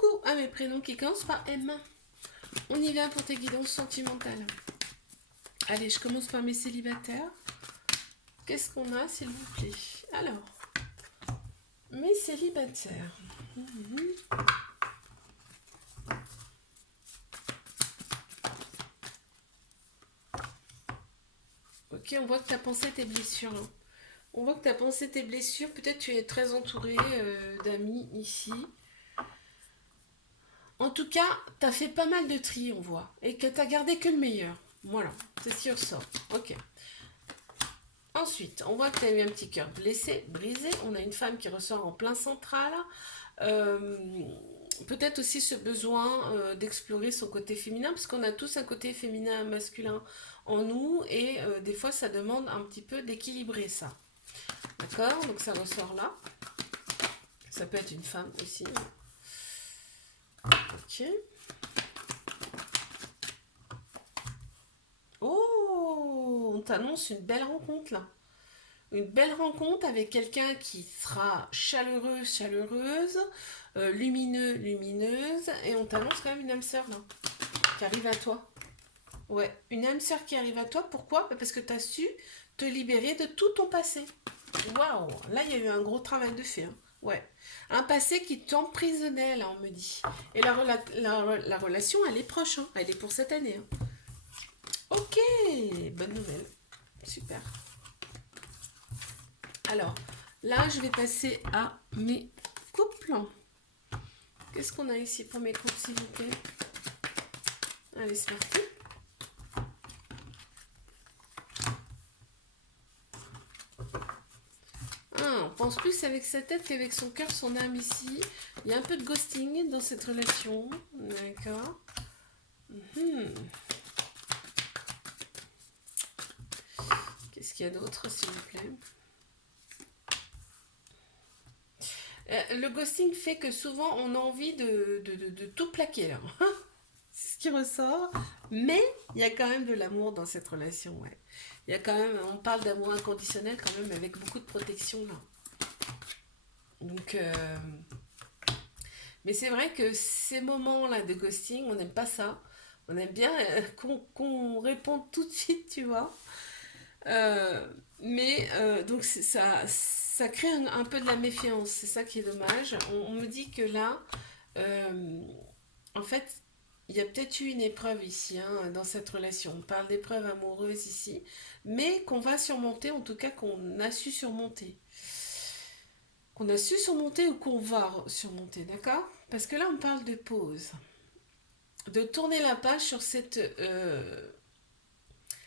Coucou à mes prénoms qui commencent par M. On y va pour tes guidances sentimentales. Allez, je commence par mes célibataires. Qu'est-ce qu'on a, s'il vous plaît? Alors, mes célibataires. Ok, on voit que tu as pensé tes blessures. Hein. On voit que tu as pensé tes blessures. Peut-être tu es très entouré d'amis ici. En tout cas, tu as fait pas mal de tri, on voit. Et que tu as gardé que le meilleur. Voilà, c'est ce qui ressort. Ok. Ensuite, on voit que tu as eu un petit cœur blessé, brisé. On a une femme qui ressort en plein central. Euh, Peut-être aussi ce besoin d'explorer son côté féminin, parce qu'on a tous un côté féminin et masculin en nous, et des fois ça demande un petit peu d'équilibrer ça. D'accord? Donc ça ressort là. Ça peut être une femme aussi. Ok. Oh, on t'annonce une belle rencontre là. Une belle rencontre avec quelqu'un qui sera chaleureux, chaleureuse, lumineux, lumineuse, et on t'annonce quand même une âme sœur là, qui arrive à toi. Ouais, une âme sœur qui arrive à toi, pourquoi? Parce que tu as su te libérer de tout ton passé. Waouh, là il y a eu un gros travail de fait. Hein. Ouais, un passé qui t'emprisonnait là, on me dit. Et la relation, elle est proche, hein. Elle est pour cette année. Hein. Ok, bonne nouvelle, super. Alors, là, je vais passer à mes couples. Qu'est-ce qu'on a ici pour mes couples, s'il vous plaît? Allez, c'est parti. Ah, on pense plus avec sa tête qu'avec son cœur, son âme ici. Il y a un peu de ghosting dans cette relation. D'accord. Qu'est-ce qu'il y a d'autre, s'il vous plaît? Le ghosting fait que souvent on a envie de tout plaquer là. C'est ce qui ressort. Mais il y a quand même de l'amour dans cette relation, ouais. Il y a quand même, on parle d'amour inconditionnel quand même avec beaucoup de protection là. Donc, mais c'est vrai que ces moments-là de ghosting, on n'aime pas ça. On aime bien qu'on réponde tout de suite, tu vois. Euh, donc ça crée un peu de la méfiance. C'est ça qui est dommage. On me dit que là, euh, en fait, il y a peut-être eu une épreuve ici, hein, dans cette relation. On parle d'épreuve amoureuse ici, mais qu'on va surmonter, en tout cas qu'on a su surmonter. Qu'on a su surmonter ou qu'on va surmonter, d'accord? Parce que là, on parle de pause. De tourner la page sur cette...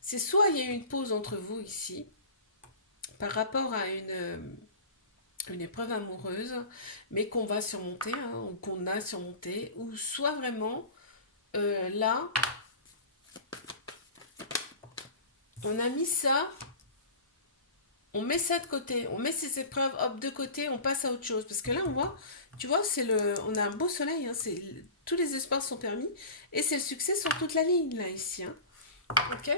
c'est soit il y a eu une pause entre vous ici, par rapport à une épreuve amoureuse, mais qu'on va surmonter, hein, ou qu'on a surmonté, ou soit vraiment, là, on a mis ça, on met ça de côté, on met ces épreuves, hop, de côté, on passe à autre chose. Parce que là, on voit, tu vois, on a un beau soleil, hein, tous les espaces sont permis, et c'est le succès sur toute la ligne, là, ici. Hein. Ok.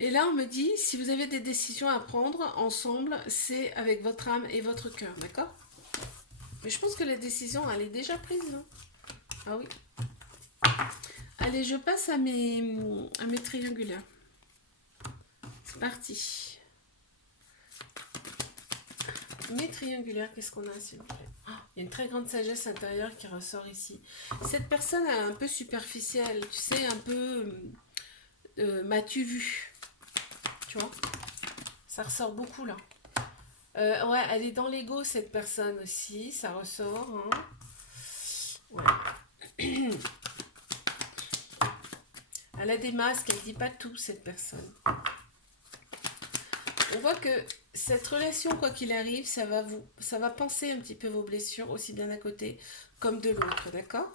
Et là, on me dit, si vous avez des décisions à prendre ensemble, c'est avec votre âme et votre cœur, d'accord? Mais je pense que la décision, elle est déjà prise. Hein. Ah oui. Allez, je passe à mes triangulaires. C'est parti. Mes triangulaires, qu'est-ce qu'on a, s'il vous plaît? Il y a une très grande sagesse intérieure qui ressort ici. Cette personne, elle est un peu superficielle, tu sais, un peu... m'as-tu vu? Tu vois? Ça ressort beaucoup, là. Ouais, elle est dans l'ego, cette personne aussi, ça ressort. Hein. Ouais. Elle a des masques, elle dit pas tout, cette personne. On voit que cette relation, quoi qu'il arrive, ça va penser un petit peu vos blessures, aussi bien d'un côté comme de l'autre, d'accord?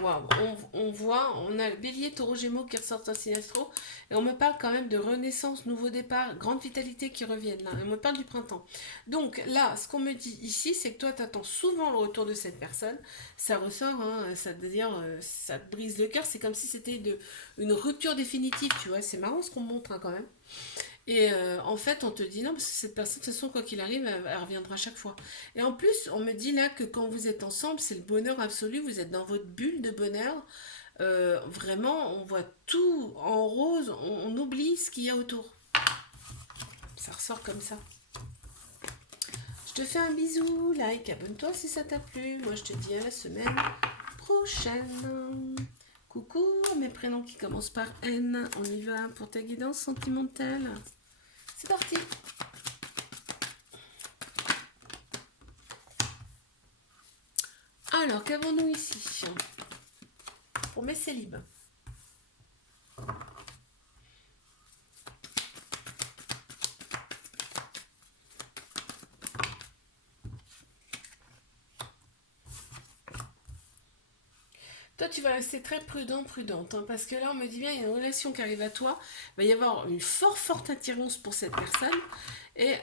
Waouh, on voit, on a le bélier, taureau, gémeaux qui ressortent en signe astro, et on me parle quand même de renaissance, nouveau départ, grande vitalité qui reviennent là, et on me parle du printemps. Donc là, ce qu'on me dit ici, c'est que toi, tu attends souvent le retour de cette personne, ça ressort, hein, ça veut dire, ça te brise le cœur, c'est comme si c'était une rupture définitive, tu vois, c'est marrant ce qu'on montre hein, quand même. Et en fait, on te dit non, parce que cette personne, de toute façon, quoi qu'il arrive, elle reviendra chaque fois. Et en plus, on me dit là que quand vous êtes ensemble, c'est le bonheur absolu, vous êtes dans votre bulle de bonheur. Vraiment, on voit tout en rose, on oublie ce qu'il y a autour. Ça ressort comme ça. Je te fais un bisou, like, abonne-toi si ça t'a plu. Moi, je te dis à la semaine prochaine. Coucou, mes prénoms qui commencent par N. On y va pour ta guidance sentimentale. C'est parti. Alors, qu'avons-nous ici pour mes célibes? Toi, tu vas rester très prudente, hein, parce que là, on me dit bien, il y a une relation qui arrive à toi, il va y avoir une forte attirance pour cette personne, et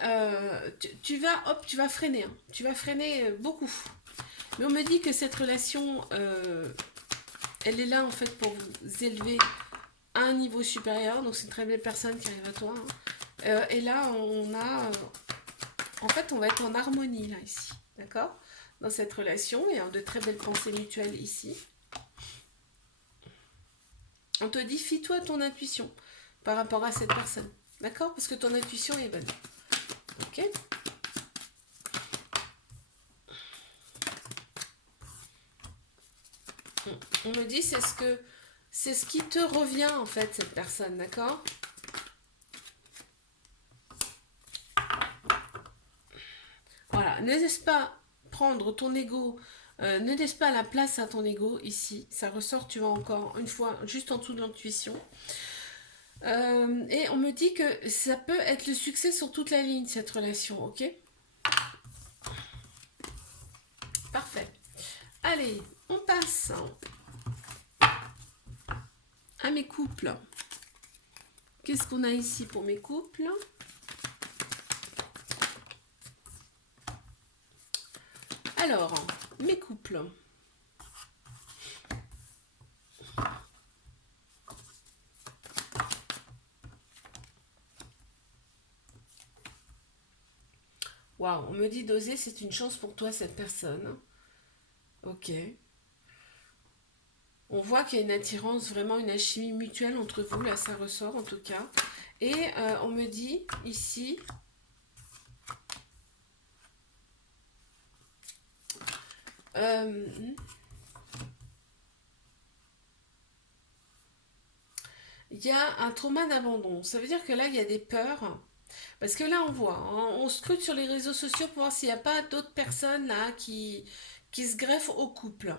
tu vas, hop, tu vas freiner, hein, tu vas freiner beaucoup. Mais on me dit que cette relation, elle est là en fait pour vous élever à un niveau supérieur, donc c'est une très belle personne qui arrive à toi. Hein. Et là, en fait, on va être en harmonie là ici, d'accord? Dans cette relation, il y a de très belles pensées mutuelles ici. On te dit, fie-toi à ton intuition par rapport à cette personne. D'accord? Parce que ton intuition est bonne. Ok? On me dit, c'est ce qui te revient en fait, cette personne. D'accord? Voilà. Ne laisse pas prendre ton ego. Ne laisse pas la place à ton ego ici. Ça ressort, tu vois, encore une fois, juste en dessous de l'intuition. Et on me dit que ça peut être le succès sur toute la ligne, cette relation, ok? Parfait. Allez, on passe à mes couples. Qu'est-ce qu'on a ici pour mes couples? Alors, mes couples. Waouh, on me dit d'oser, c'est une chance pour toi, cette personne. Ok. On voit qu'il y a une attirance, vraiment une alchimie mutuelle entre vous, là ça ressort en tout cas. Et on me dit ici, euh, il y a un trauma d'abandon. Ça veut dire que là, il y a des peurs. Parce que là, on voit, hein, on scrute sur les réseaux sociaux pour voir s'il n'y a pas d'autres personnes là qui se greffent au couple,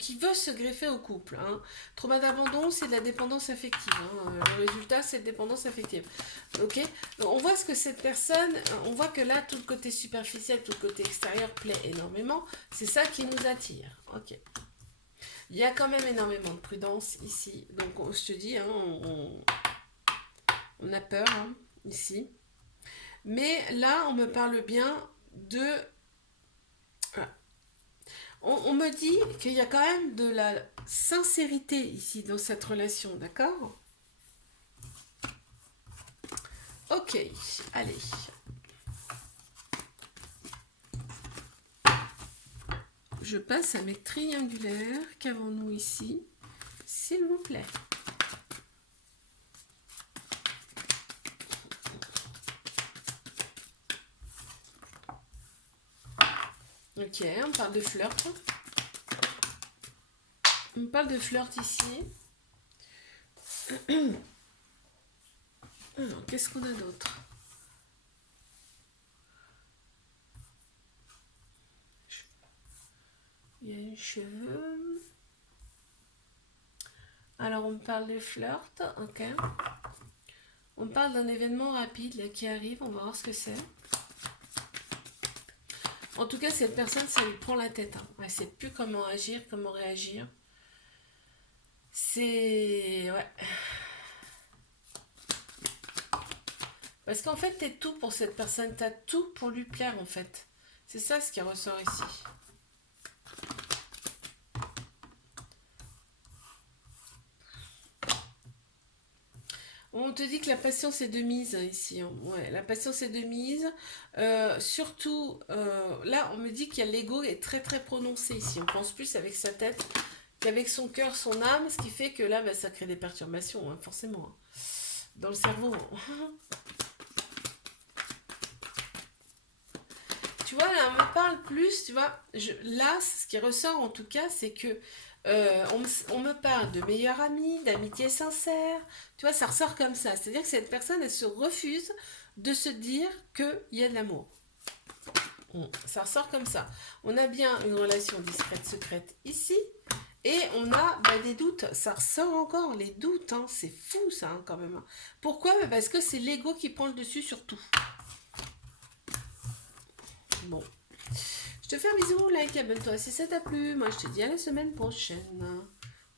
qui veut se greffer au couple. Hein. Trauma d'abandon, c'est de la dépendance affective. Hein. Le résultat, c'est de dépendance affective. Ok. Donc, on voit ce que cette personne, on voit que là, tout le côté superficiel, tout le côté extérieur plaît énormément. C'est ça qui nous attire. Ok. Il y a quand même énormément de prudence ici. Donc, je te dis, hein, on a peur hein, ici. Mais là, on me parle bien de... On me dit qu'il y a quand même de la sincérité ici dans cette relation, d'accord? Ok, allez. Je passe à mes triangulaires. Qu'avons-nous ici? S'il vous plaît. Ok, on parle de flirt. On parle de flirt ici. Alors, qu'est-ce qu'on a d'autre? Il y a les cheveux. Alors, on me parle de flirt, ok. On parle d'un événement rapide là, qui arrive, on va voir ce que c'est. En tout cas, cette personne, ça lui prend la tête. Hein. Elle ne sait plus comment agir, comment réagir. C'est... Ouais. Parce qu'en fait, t'es tout pour cette personne. T'as tout pour lui plaire, en fait. C'est ça ce qui ressort ici. On te dit que la patience est de mise hein, ici. Hein. Ouais, la patience est de mise. Surtout, là, on me dit qu'il y a l'ego est très très prononcé ici. On pense plus avec sa tête qu'avec son cœur, son âme, ce qui fait que là, bah, ça crée des perturbations, hein, forcément. Hein. Dans le cerveau. Tu vois, là, on me parle plus, tu vois. Là, ce qui ressort en tout cas, c'est que on me parle de meilleur ami, d'amitié sincère. Tu vois, ça ressort comme ça. C'est-à-dire que cette personne, elle se refuse de se dire qu'il y a de l'amour. Ça ressort comme ça. On a bien une relation discrète, secrète ici. Et on a bah, des doutes. Ça ressort encore, les doutes. Hein. C'est fou, ça, hein, quand même. Hein. Pourquoi? Bah, parce que c'est l'ego qui prend le dessus sur tout. Bon. Je te fais un bisou, like, abonne-toi si ça t'a plu. Moi, je te dis à la semaine prochaine.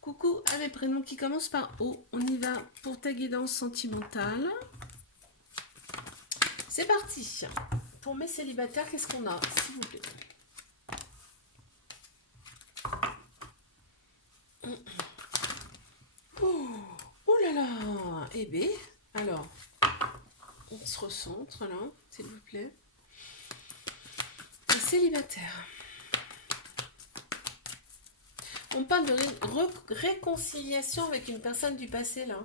Coucou à mes prénoms qui commencent par O. On y va pour ta guidance sentimentale. C'est parti. Pour mes célibataires, qu'est-ce qu'on a, s'il vous plaît? Oh, oh là là. Eh bien, alors, on se recentre là, s'il vous plaît. Les célibataires. On parle de réconciliation avec une personne du passé là.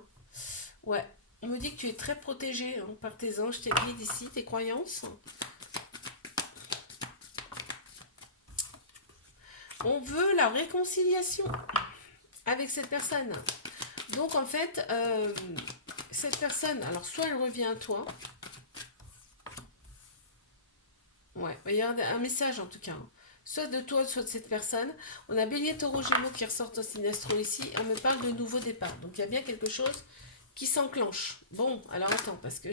Ouais. On me dit que tu es très protégé hein, par tes anges, tes guides ici, tes croyances. On veut la réconciliation avec cette personne. Donc en fait, cette personne, alors soit elle revient à toi. Ouais, il y a un message en tout cas. Hein. Soit de toi, soit de cette personne. On a Bélier, Taureau, Gémeaux qui ressortent en signe astro ici. On me parle de nouveau départ. Donc il y a bien quelque chose qui s'enclenche. Bon, alors attends, parce que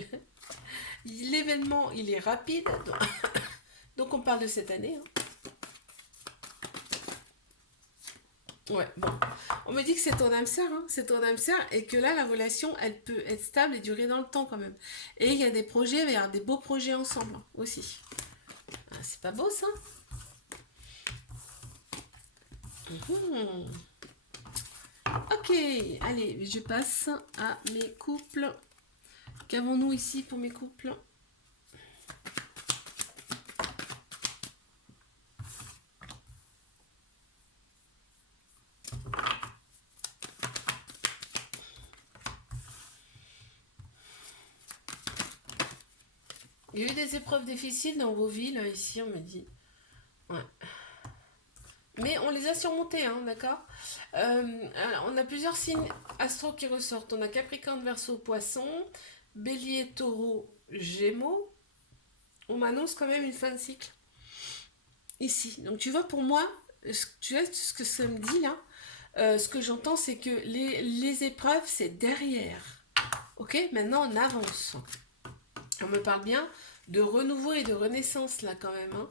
l'événement, il est rapide. Donc on parle de cette année. Hein. Ouais, bon. On me dit que c'est ton âme sœur, hein. C'est ton âme sœur et que là, la relation, elle peut être stable et durer dans le temps quand même. Et il y a des projets, il va y avoir des beaux projets ensemble hein, aussi. Ah, c'est pas beau ça? Mmh. Ok, allez, je passe à mes couples. Qu'avons-nous ici pour mes couples? Il y a eu des épreuves difficiles dans vos vies, là, ici, on me dit. Ouais. Mais on les a surmontées, hein, d'accord alors, on a plusieurs signes astro qui ressortent. On a Capricorne, Verseau, Poisson, Bélier, Taureau, Gémeaux. On m'annonce quand même une fin de cycle ici. Donc tu vois, pour moi, tu vois ce que ça me dit là ce que j'entends, c'est que les épreuves, c'est derrière. Ok, maintenant on avance. On me parle bien de renouveau et de renaissance là quand même. Hein.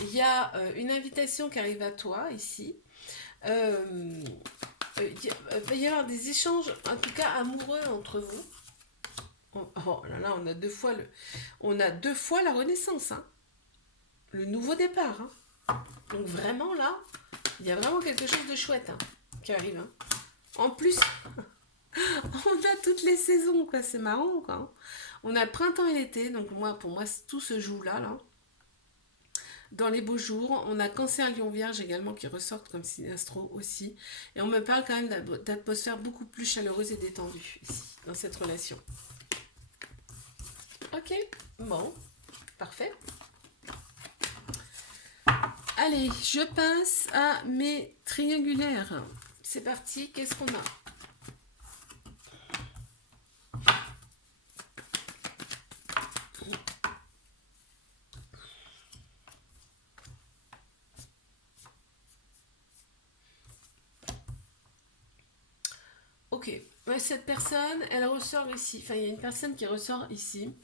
Il y a une invitation qui arrive à toi ici. Il va y avoir des échanges, en tout cas amoureux entre vous. Oh là là, on a deux fois la renaissance, hein. Le nouveau départ. Hein. Donc vraiment là, il y a vraiment quelque chose de chouette hein, qui arrive. Hein. En plus, on a toutes les saisons, quoi. C'est marrant, quoi. Hein. On a le printemps et l'été, donc pour moi, tout se joue là, là. Dans les beaux jours, on a Cancer, Lion, Vierge également qui ressortent comme signe astro aussi. Et on me parle quand même d'atmosphère beaucoup plus chaleureuse et détendue ici, dans cette relation. Ok, bon, parfait. Allez, je passe à mes triangulaires. C'est parti, qu'est-ce qu'on a? Ok, cette personne, elle ressort ici. Enfin, il y a une personne qui ressort ici.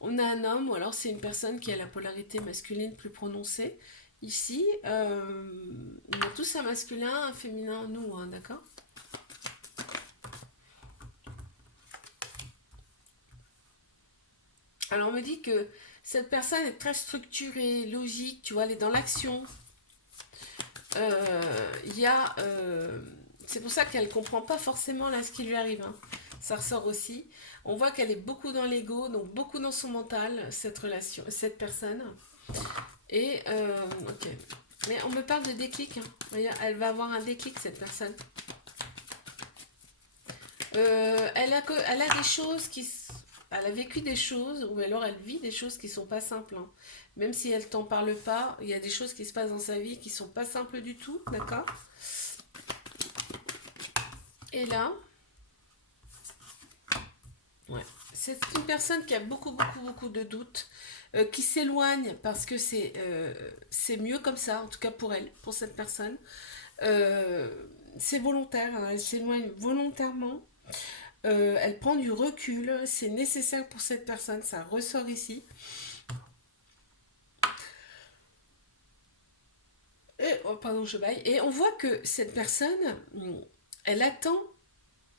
On a un homme, ou alors c'est une personne qui a la polarité masculine plus prononcée. Ici, on a tous un masculin, un féminin en nous, hein, d'accord? Alors on me dit que cette personne est très structurée, logique, tu vois, elle est dans l'action. Il y a, c'est pour ça qu'elle ne comprend pas forcément là ce qui lui arrive, hein. Ça ressort aussi. On voit qu'elle est beaucoup dans l'ego, donc beaucoup dans son mental, cette relation, cette personne. Et ok. Mais on me parle de déclic, hein. Voyez, elle va avoir un déclic, cette personne. Elle a des choses elle a vécu des choses, ou alors elle vit des choses qui sont pas simples, hein. Même si elle t'en parle pas, il y a des choses qui se passent dans sa vie qui sont pas simples du tout, d'accord? Et là, ouais, c'est une personne qui a beaucoup de doutes, qui s'éloigne parce que c'est mieux comme ça, en tout cas pour elle, pour cette personne. Euh, c'est volontaire, hein, elle s'éloigne volontairement. Elle prend du recul, c'est nécessaire pour cette personne, ça ressort ici. Et, oh, pardon, je baille. Et on voit que cette personne, elle attend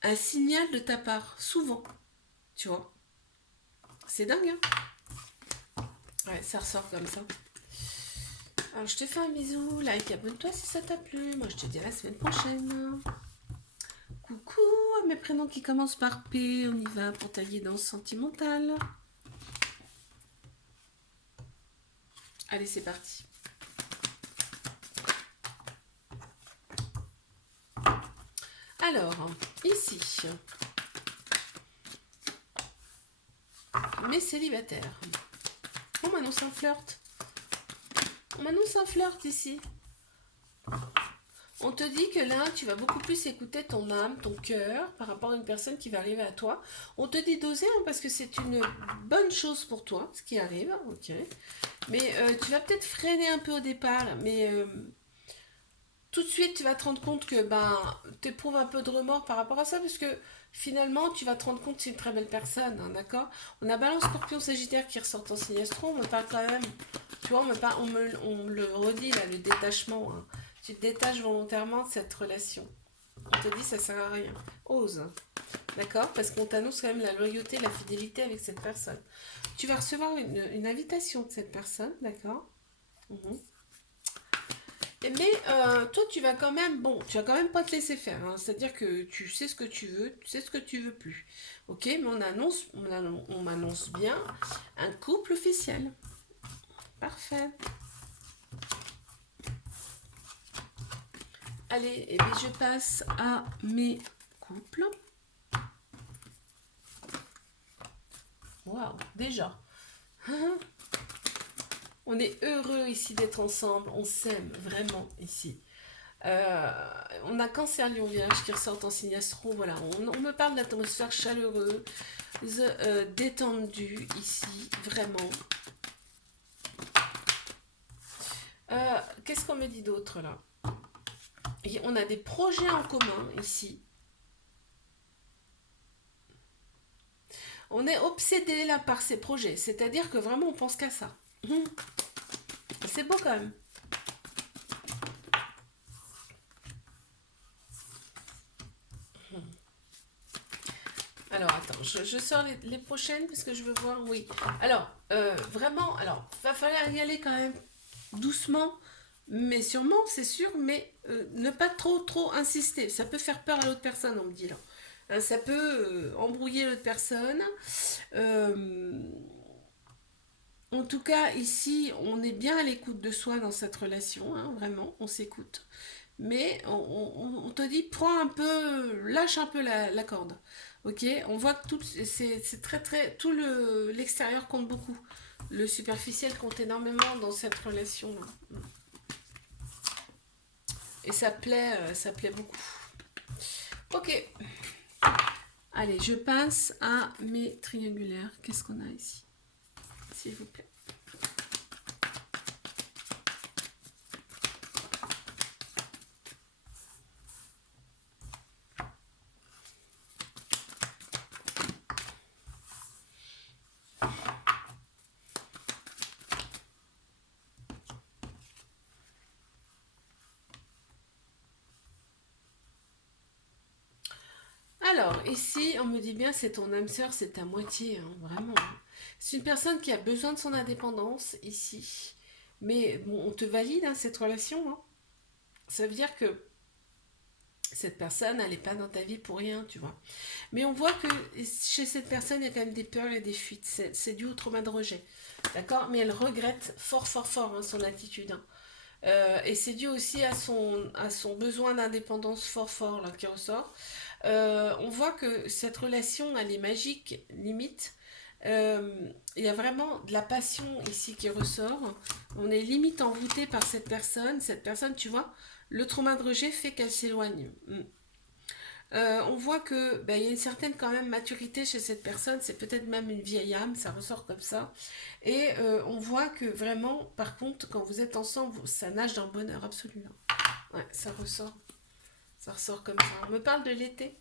un signal de ta part, souvent, tu vois. C'est dingue, hein? Ouais, ça ressort comme ça. Alors, je te fais un bisou, like, abonne-toi si ça t'a plu. Moi, je te dis à la semaine prochaine. Coucou à mes prénoms qui commencent par P, on y va pour ta guidance sentimentale. Allez, c'est parti. Alors, ici, mes célibataires. On m'annonce un flirt. On m'annonce un flirt ici. On te dit que là, tu vas beaucoup plus écouter ton âme, ton cœur, par rapport à une personne qui va arriver à toi. On te dit d'oser, hein, parce que c'est une bonne chose pour toi, ce qui arrive, ok. Mais tu vas peut-être freiner un peu au départ, mais tout de suite, tu vas te rendre compte que ben, tu éprouves un peu de remords par rapport à ça, parce que finalement, tu vas te rendre compte que c'est une très belle personne, hein, d'accord? On a Balance, Scorpion, Sagittaire qui ressortent en signe astro, on me parle quand même, tu vois, on me le redit là, le détachement, hein. Tu te détaches volontairement de cette relation. On te dit ça sert à rien. Ose, d'accord? Parce qu'on t'annonce quand même la loyauté, la fidélité avec cette personne. Tu vas recevoir une invitation de cette personne, d'accord? Mhm. Mais toi, tu vas quand même, bon, tu vas quand même pas te laisser faire, hein. C'est-à-dire que tu sais ce que tu veux, tu sais ce que tu veux plus. Ok, mais on m'annonce bien un couple officiel. Parfait. Allez, et bien je passe à mes couples. Waouh, déjà. On est heureux ici d'être ensemble, on s'aime vraiment ici. On a Cancer, Lion, Vierge qui ressortent en signe astro. Voilà, on me parle d'atmosphère chaleureuse, détendue ici, vraiment. Qu'est-ce qu'on me dit d'autre là? Et on a des projets en commun ici. On est obsédé là par ces projets, c'est-à-dire que vraiment on pense qu'à ça. C'est beau quand même. Alors attends, je sors les prochaines parce que je veux voir, oui. Alors, vraiment, alors, va falloir y aller quand même doucement, mais sûrement, c'est sûr, mais ne pas trop insister. Ça peut faire peur à l'autre personne, on me dit là. Hein, ça peut embrouiller l'autre personne. Euh, En tout cas, ici, on est bien à l'écoute de soi dans cette relation, hein, vraiment, on s'écoute. Mais on te dit, prends un peu, lâche un peu la corde. Ok? On voit que c'est très, tout l'extérieur compte beaucoup. Le superficiel compte énormément dans cette relation-là. Et ça plaît beaucoup. Ok. Allez, je passe à mes triangulaires. Qu'est-ce qu'on a ici? S'il vous plaît. Alors, ici, on me dit bien, c'est ton âme sœur, c'est ta moitié, hein, vraiment. C'est une personne qui a besoin de son indépendance ici. Mais bon, on te valide hein, cette relation. Hein. Ça veut dire que cette personne, elle n'est pas dans ta vie pour rien, tu vois. Mais on voit que chez cette personne, il y a quand même des peurs et des fuites. C'est dû au trauma de rejet. D'accord. Mais elle regrette fort, fort, fort hein, son attitude. Hein. Et c'est dû aussi à son besoin d'indépendance fort, fort, là, qui ressort. On voit que cette relation, elle est magique, limite. Il y a vraiment de la passion ici qui ressort. On est limite envoûté par cette personne. Cette personne, tu vois, le trauma de rejet fait qu'elle s'éloigne. On voit que ben, il y a une certaine quand même maturité chez cette personne, c'est peut-être même une vieille âme, ça ressort comme ça. Et on voit que vraiment, par contre, quand vous êtes ensemble, ça nage dans le bonheur absolu. Hein. Ouais, ça ressort comme ça. On me parle de l'été.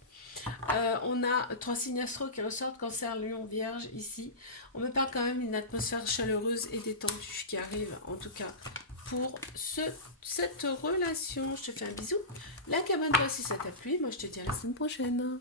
On a trois signes astro qui ressortent, Cancer, Lion, Vierge, ici. On me parle quand même d'une atmosphère chaleureuse et détendue qui arrive, en tout cas, pour cette relation. Je te fais un bisou. Like, abonne-toi si ça t'a plu. Moi, je te dis à la semaine prochaine.